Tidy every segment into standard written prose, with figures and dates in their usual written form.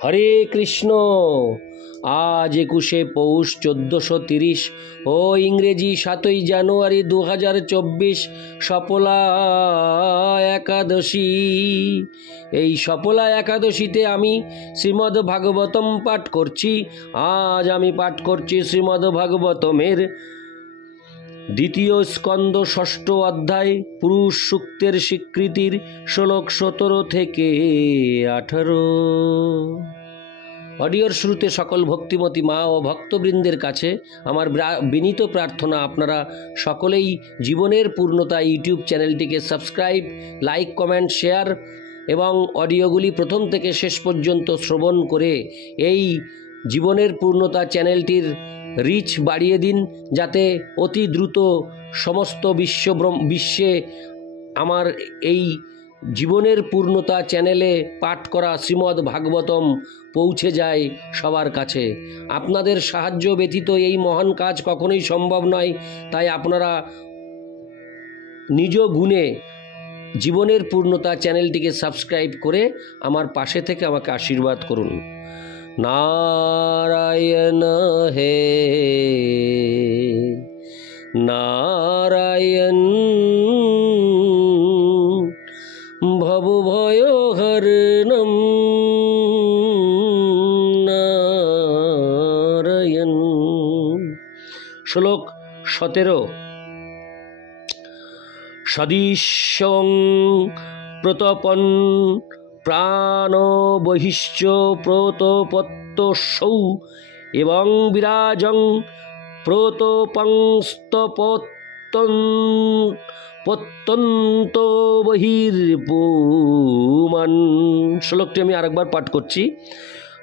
হরে কৃষ্ণ। আজ 21শে পৌষ 1430 ও ইংরেজি 7ই জানুয়ারি 2024 সফলা একাদশী। এই সফলা একাদশীতে আমি শ্রীমদ্ ভাগবতম পাঠ করছি। আজ আমি পাঠ করছি শ্রীমদ্ ভাগবতমের দ্বিতীয় স্কন্দ 6ষ্ঠ অধ্যায় পুরুষ সূক্তের স্বীকৃতির শ্লোক 17 থেকে 18। অডিওর শুরুতে সকল ভক্তিমতী মা ও ভক্তবৃন্দের কাছে আমার বিনীত প্রার্থনা, আপনারা সকলেই জীবনের পূর্ণতা ইউটিউব চ্যানেলটিকে সাবস্ক্রাইব, লাইক, কমেন্ট, শেয়ার এবং অডিওগুলি প্রথম থেকে শেষ পর্যন্ত শ্রবণ করে এই জীবনের পূর্ণতা চ্যানেলটির রিচ বাড়িয়ে দিন, যাতে অতি দ্রুত সমস্ত বিশ্বে আমার এই জীবনের পূর্ণতা চ্যানেলে পাঠ করা শ্রীমদ্ ভাগবতম পৌঁছে যায় সবার কাছে। আপনাদের সাহায্য ব্যতীত এই মহান কাজ কখনোই সম্ভব নয়। তাই আপনারা নিজ গুণে জীবনের পূর্ণতা চ্যানেলটিকে সাবস্ক্রাইব করে আমার পাশে থেকে আমাকে আশীর্বাদ করুন। নারায়ণ হে নারায়ণ ভবভয়হরণম নারায়ণ। শ্লোক 17। সদৃশং প্রতপন প্রাণ বহিশ্চ প্রতপত্তসৌ এবং বিরাজং প্রতপংস্তপত্যন্ত বহির্পুমান। শ্লোকটি আমি আরেকবার পাঠ করছি।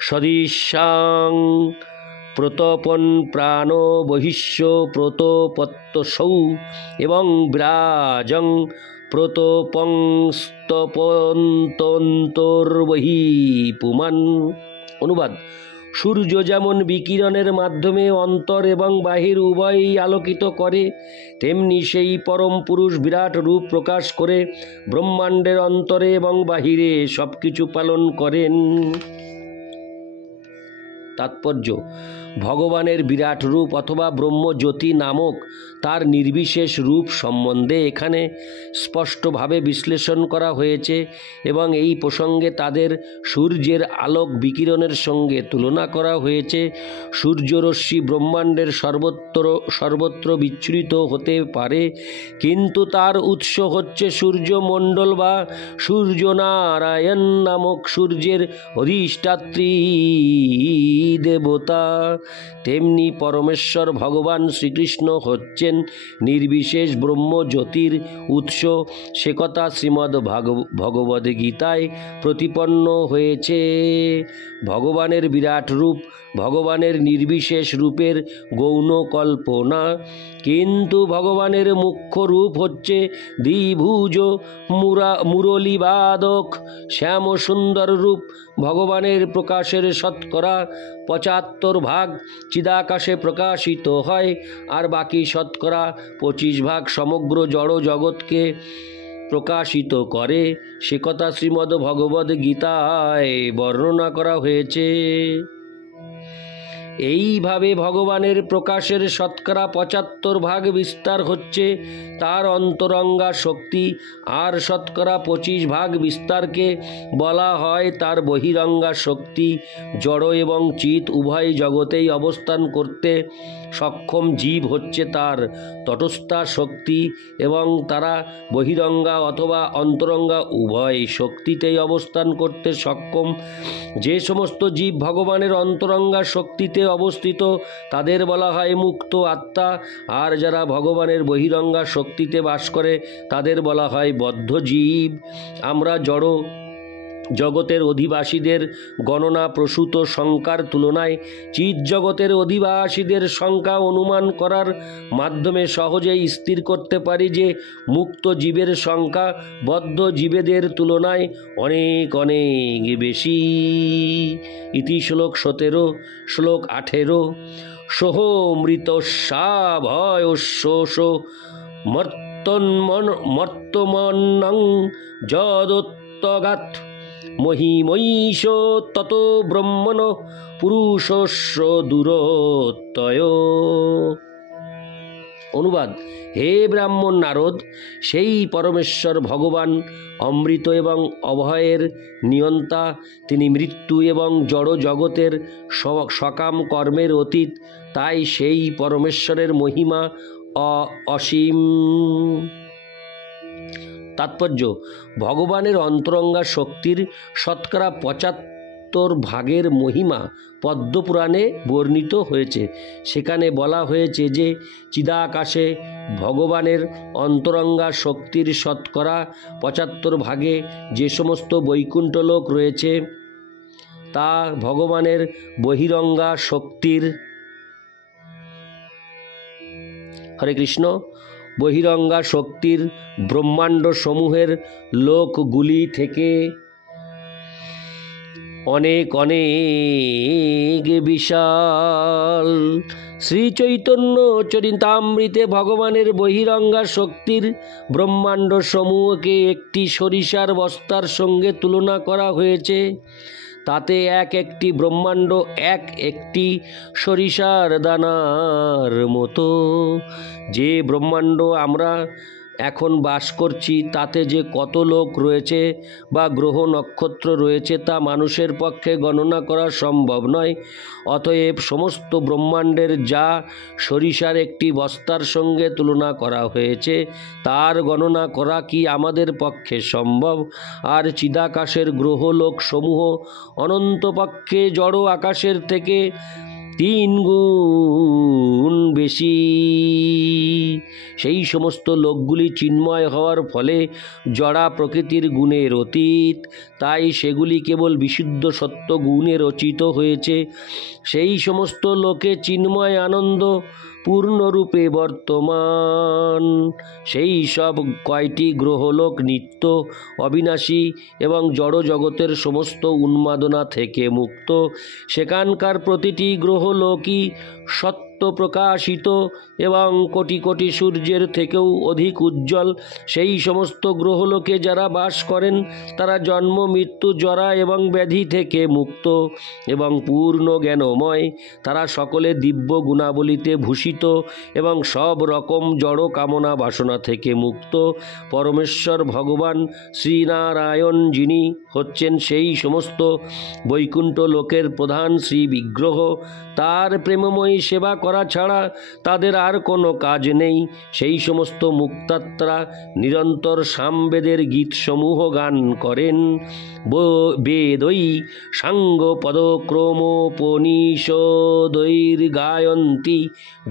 সদৃশাং প্রতপন প্রাণ বহিষ্য প্রতপত্তসৌ এবং বিরাজং প্রতপংস্তপন্তর্বহিপুমান। অনুবাদ: সূর্য যেমন বিকিরণের মাধ্যমে অন্তর এবং বাহির উভয়ই আলোকিত করে, তেমনি সেই পরম পুরুষ বিরাট রূপ প্রকাশ করে ব্রহ্মাণ্ডের অন্তরে এবং বাহিরে সব কিছু পালন করেন। তাৎপর্য: ভগবানের বিরাট রূপ অথবা ব্রহ্মজ্যোতি নামক তার নির্বিশেষ রূপ সম্বন্ধে এখানে স্পষ্টভাবে বিশ্লেষণ করা হয়েছে এবং এই প্রসঙ্গে তাদের সূর্যের আলোক বিকিরণের সঙ্গে তুলনা করা হয়েছে। সূর্যরশ্মি ব্রহ্মাণ্ডের সর্বত্র বিচ্ছুরিত হতে পারে, কিন্তু তার উৎস হচ্ছে সূর্যমণ্ডল বা সূর্যনারায়ণ নামক সূর্যের অধিষ্ঠাত্রী দেবতা। তেমনি পরমেশ্বর ভগবান শ্রীকৃষ্ণ হচ্ছেন নির্বিশেষ ব্রহ্মজ্যোতির উৎস। সে কথা শ্রীমদ্ ভগবদ্গীতায় প্রতিপন্ন হয়েছে। ভগবানের বিরাট রূপ ভগবানের নির্বিশেষ রূপের গৌণ কল্পনা, কিন্তু ভগবানের মুখ্য রূপ হচ্ছে দ্বিভুজ মুরলীবাদক শ্যাম সুন্দর রূপ। ভগবানের প্রকাশের 75% চিদাকাশে প্রকাশিত হয়, আর বাকি 25% সমগ্র জড় জগৎকে প্রকাশিত করে। সে কথা শ্রীমদ্ ভগবদ্গীতায় বর্ণনা করা হয়েছে। এইভাবে ভগবানের প্রকাশের 75% বিস্তার হচ্ছে তার অন্তরঙ্গা শক্তি, আর 25% বিস্তারকে বলা হয় তার বহিরঙ্গা শক্তি। জড় এবং চিৎ উভয় জগতেই অবস্থান করতে সক্ষম জীব হচ্ছে তার তটস্থা শক্তি, এবং তারা বহিরঙ্গা অথবা অন্তরঙ্গা উভয় শক্তিতেই অবস্থান করতে সক্ষম। যে সমস্ত জীব ভগবানের অন্তরঙ্গা শক্তিতে অবস্থিত তাদের বলা হয় মুক্ত আত্মা, আর যারা ভগবানের বহিরঙ্গা শক্তিতে বাস করে তাদের বলা হয় বদ্ধ জীব। আমরা জড় জগতের অধিবাসীদের গণনা প্রসূত সংখ্যার তুলনায় চিৎ জগতের অধিবাসীদের সংখ্যা অনুমান করার মাধ্যমে সহজেই স্থির করতে পারি যে মুক্ত জীবের সংখ্যা বদ্ধ জীবেদের তুলনায় অনেক অনেক বেশি। ইতি শ্লোক 17। শ্লোক 18। সোহমৃতস্যাভয়শোষ মর্তমন্নং যদোত্তগাৎ মহিমৈষ তত ব্রহ্মণ পুরুষস্য দূরত্বয়। অনুবাদ: হে ব্রাহ্মণ নারদ, সেই পরমেশ্বর ভগবান অমৃত এবং অভয়ের নিয়ন্তা। তিনি মৃত্যু এবং জড় জগতের সকাম কর্মের অতীত। তাই সেই পরমেশ্বরের মহিমা অসীম। তাৎপর্য: ভগবানের অন্তরঙ্গা শক্তির 75% মহিমা পদ্মপুরাণে বর্ণিত হয়েছে। সেখানে বলা হয়েছে যে চিদাকাশে ভগবানের অন্তরঙ্গা শক্তির 75% যে সমস্ত বৈকুণ্ঠ লোক রয়েছে তা ভগবানের বহিরঙ্গা শক্তির হরে কৃষ্ণ বহিরঙ্গা শক্তির ব্রহ্মাণ্ড সমূহের লোকগুলি থেকে অনেক অনেক বিশাল। শ্রী চৈতন্য চরিতামৃতে ভগবানের বহিরঙ্গা শক্তির ব্রহ্মাণ্ড সমূহকে একটি সরিষার বস্তার সঙ্গে তুলনা করা হয়েছে। তাতে এক একটি ব্রহ্মাণ্ড এক একটি সরিষার দানার মতো। যে ব্রহ্মাণ্ড আমরা এখন বাস করছি তাতে যে কত লোক রয়েছে বা গ্রহ নক্ষত্র রয়েছে তা মানুষের পক্ষে গণনা করা সম্ভব নয়। অতএব সমস্ত ব্রহ্মাণ্ডের যা সরিষার একটি বস্তার সঙ্গে তুলনা করা হয়েছে তার গণনা করা কি আমাদের পক্ষে সম্ভব? আর চিদাকাশের গ্রহলোক সমূহ অনন্তপক্ষে জড় আকাশের থেকে 3 গুণ বেশি। সেই সমস্ত লোকগুলি চিন্ময় হওয়ার ফলে জড়া প্রকৃতির গুণের অতীত। তাই সেগুলি কেবল বিশুদ্ধ সত্য গুণে রচিত হয়েছে। সেই সমস্ত লোকে চিন্ময় আনন্দ পূর্ণরূপে বর্তমান। সেই সব কয়টি গ্রহলোক নিত্য, অবিনাশী এবং জড় জগতের সমস্ত উন্মাদনা থেকে মুক্ত। সেখানকার প্রতিটি গ্রহলোকই সত্য প্রকাশিত এবং কোটি কোটি সূর্যের থেকেও অধিক উজ্জ্বল। সেই সমস্ত গ্রহলোকে যারা বাস করেন তারা জন্ম, মৃত্যু, জরা এবং ব্যাধি থেকে মুক্ত এবং পূর্ণ জ্ঞানময়। তারা সকলে দিব্য গুণাবলিতে ভূষিত এবং সব রকম জড় কামনা বাসনা থেকে মুক্ত। পরমেশ্বর ভগবান শ্রীনারায়ণ, যিনি হচ্ছেন সেই সমস্ত বৈকুণ্ঠ লোকের প্রধান শ্রী বিগ্রহ, তার প্রেমময়ী সেবা করা ছাড়া তাদের আর কোনো কাজ নেই। সেই সমস্ত মুক্তাত্মা নিরন্তর সামবেদের গীতসমূহ গান করেন। বেদৈ সাঙ্গ পদক্রমোপনিষদৈর্গায়ন্তি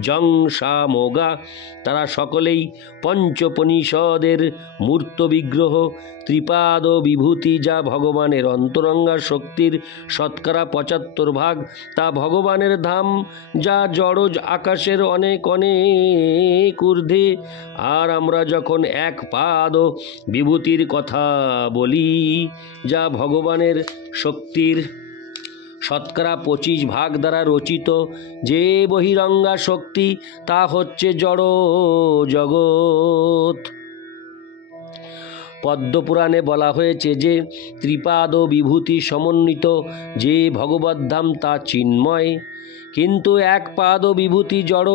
জং সামোগা। তারা সকলেই পঞ্চোপনিষদের মূর্ত বিগ্রহ। ত্রিপাদ বিভূতি যা ভগবানের অন্তরঙ্গা শক্তির 75% তা ভগবানের ধাম, যা জড় আকাশের অনেক অনেক ঊর্ধ্বে। আর আমরা যখন এক পাদ বিভূতির কথা বলি যা ভগবানের শক্তির 25% দ্বারা রচিত, যে বহিরঙ্গা শক্তি তা হচ্ছে জড় জগৎ। পদ্মপুরাণে বলা হয়েছে যে ত্রিপাদ বিভূতি সমন্বিত যে ভগবদ্ধাম তা চিন্ময়, কিন্তু এক পাদ বিভূতি জড়,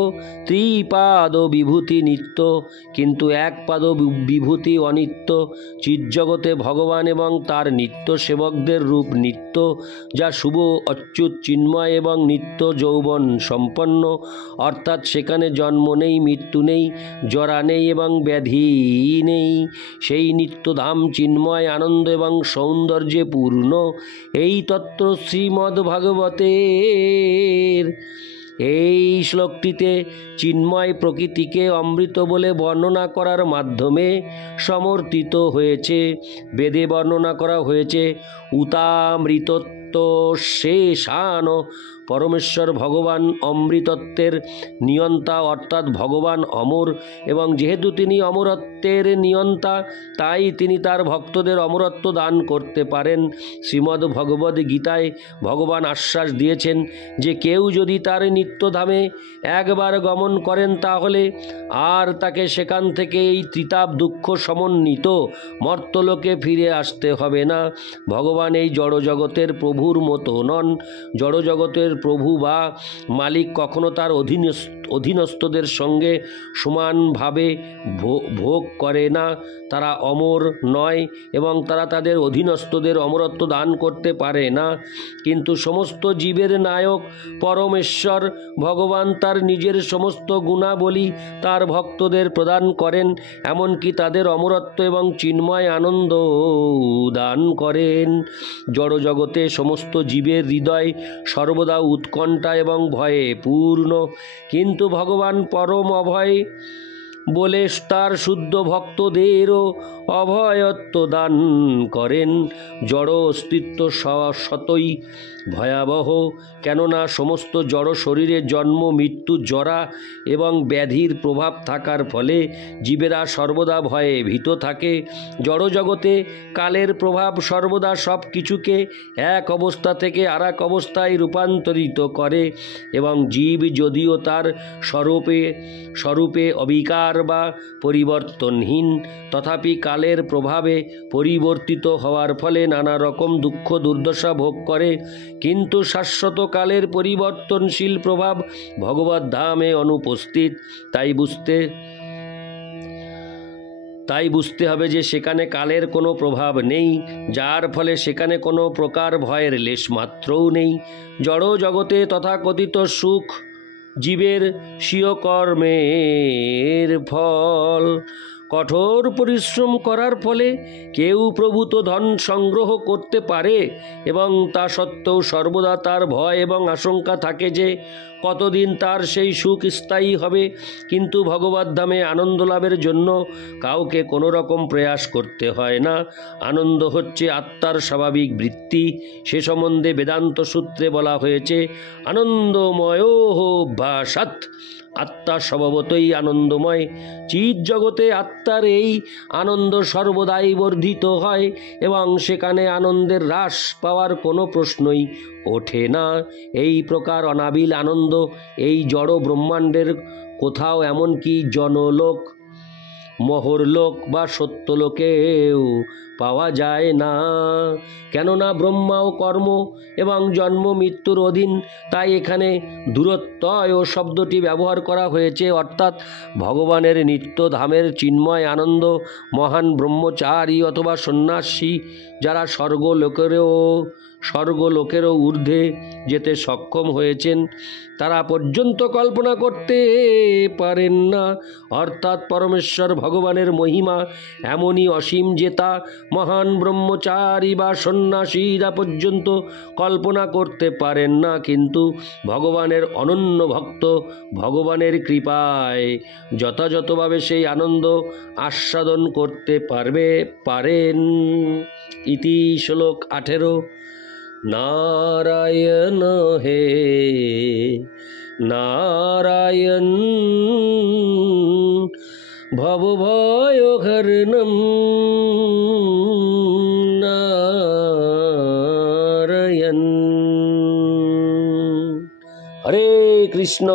ত্রিপাদ বিভূতি নিত্য, কিন্তু এক পাদ বিভূতি অনিত্য। চিৎজগতে ভগবান এবং তার নিত্য সেবকদের রূপ নিত্য, যা শুভ, অচ্যুত, চিন্ময় এবং নিত্য যৌবন সম্পন্ন। অর্থাৎ সেখানে জন্ম নেই, মৃত্যু নেই, জরা নেই এবং ব্যাধি নেই। সেই নিত্যধাম চিন্ময় আনন্দ এবং সৌন্দর্যে পূর্ণ। এই তত্ত্ব শ্রীমদ্ ভাগবতের এই শ্লোকটিতে চিন্ময় প্রকৃতিকে অমৃত বলে বর্ণনা করার মাধ্যমে সমর্থিত হয়েছে। বেদে বর্ণনা করা হয়েছে উতামৃতত্ব শেষান। পরমেশ্বর ভগবান অমৃতত্বের নিয়ন্তা, অর্থাৎ ভগবান অমর, এবং যেহেতু তিনি অমরত্বের নিয়ন্তা তাই তিনি তার ভক্তদের অমরত্ব দান করতে পারেন। শ্রীমদ্ ভগবদ্ গীতায় ভগবান আশ্বাস দিয়েছেন যে কেউ যদি তার নিত্যধামে একবার গমন করেন তাহলে আর তাকে সেখান থেকে এই ত্রিতাপ দুঃখ সমন্বিত মর্তলোকে ফিরে আসতে হবে না। ভগবান এই জড়জগতের প্রভুর মতো নন। জড়জগতের প্রভু বা মালিক কখনো তার অধীনস্থদের সঙ্গে সমানভাবে ভোগ করে না। তারা অমর নয় এবং তারা তাদের অধীনস্থদের অমরত্ব দান করতে পারে না। কিন্তু সমস্ত জীবের নায়ক পরমেশ্বর ভগবান তার নিজের সমস্ত গুণাবলী তার ভক্তদের প্রদান করেন, এমনকি তাদের অমরত্ব এবং চিন্ময় আনন্দ দান করেন। জড়জগতে সমস্ত জীবের হৃদয় সর্বদা উৎকণ্ঠা এবং ভয়ে পূর্ণ, কিন্তু ভগবান পরম অভয় বলে তার শুদ্ধ ভক্তদেরও অভয়ত্ব দান করেন। জড় অস্তিত্ব শতই ভয়াবহ, কেননা সমস্ত জড় শরীরে জন্ম, মৃত্যু, জরা এবং ব্যাধির প্রভাব থাকার ফলে জীবেরা সর্বদা ভয়ে ভীত থাকে। জড়জগতে কালের প্রভাব সর্বদা সব কিছুকে এক অবস্থা থেকে আর এক অবস্থায় রূপান্তরিত করে এবং জীব যদিও তার স্বরূপে অবিকার বা পরিবর্তনহীন, তথাপি কালের প্রভাবে পরিবর্তিত হওয়ার ফলে নানা রকম দুঃখ দুর্দশা ভোগ করে। কিন্তু শাশ্বত কালের পরিবর্তনশীল প্রভাব ভগবত ধামে অনুপস্থিত। তাই বুঝতে হবে যে সেখানে কালের কোনো প্রভাব নেই, যার ফলে সেখানে কোনো প্রকার ভয়ের লেশমাত্রও নেই। জড় জগতে তথাকথিত সুখ জীবের স্বীয় কর্মের ফল। কঠোর পরিশ্রম করার ফলে কেউ প্রভূত ধন সংগ্রহ করতে পারে এবং তা সত্ত্বেও সর্বদা তার ভয় এবং আশঙ্কা থাকে যে কতদিন তার সেই সুখ স্থায়ী হবে। কিন্তু ভগবত ধামে আনন্দ লাভের জন্য কাউকে কোনো রকম প্রয়াস করতে হয় না। আনন্দ হচ্ছে আত্মার স্বাভাবিক বৃত্তি। সে সম্বন্ধে বেদান্ত সূত্রে বলা হয়েছে, আনন্দময় ভাসাত। আত্মা স্বভাবতই আনন্দময়। চিৎ জগতে আত্মার এই আনন্দ সর্বদাই বর্ধিত হয় এবং সেখানে আনন্দের হ্রাস পাওয়ার কোনো প্রশ্নই ওঠে না। এই প্রকার অনাবিল আনন্দ এই জড় ব্রহ্মাণ্ডের কোথাও, এমনকি জনলোক, মহরলোক বা সত্যলোকেও পাওয়া যায় না। কেননা ব্রহ্মাও কর্ম এবং জন্ম মৃত্যুর অধীন, তাই এখানে দূরত্বয় শব্দটি ব্যবহার করা হয়েছে, অর্থাৎ ভগবানের নিত্য ধামের চিন্ময় আনন্দ মহান ব্রহ্মচারী অথবা সন্ন্যাসী যারা স্বর্গলোকেরও ঊর্ধ্বে যেতে সক্ষম হয়েছেন তারা পর্যন্ত কল্পনা করতে পারেন না। অর্থাৎ পরমেশ্বর ভগবানের মহিমা এমনই অসীম যে তা মহান ব্রহ্মচারী বা সন্ন্যাসীরা পর্যন্ত কল্পনা করতে পারেন না। কিন্তু ভগবানের অনন্য ভক্ত ভগবানের কৃপায় যথাযথভাবে সেই আনন্দ আস্বাদন করতে পারেন। ইতি শ্লোক 18। নারায়ণ হে নারায়ণ ভবভয়হরণম নারায়ণ। হরে কৃষ্ণ।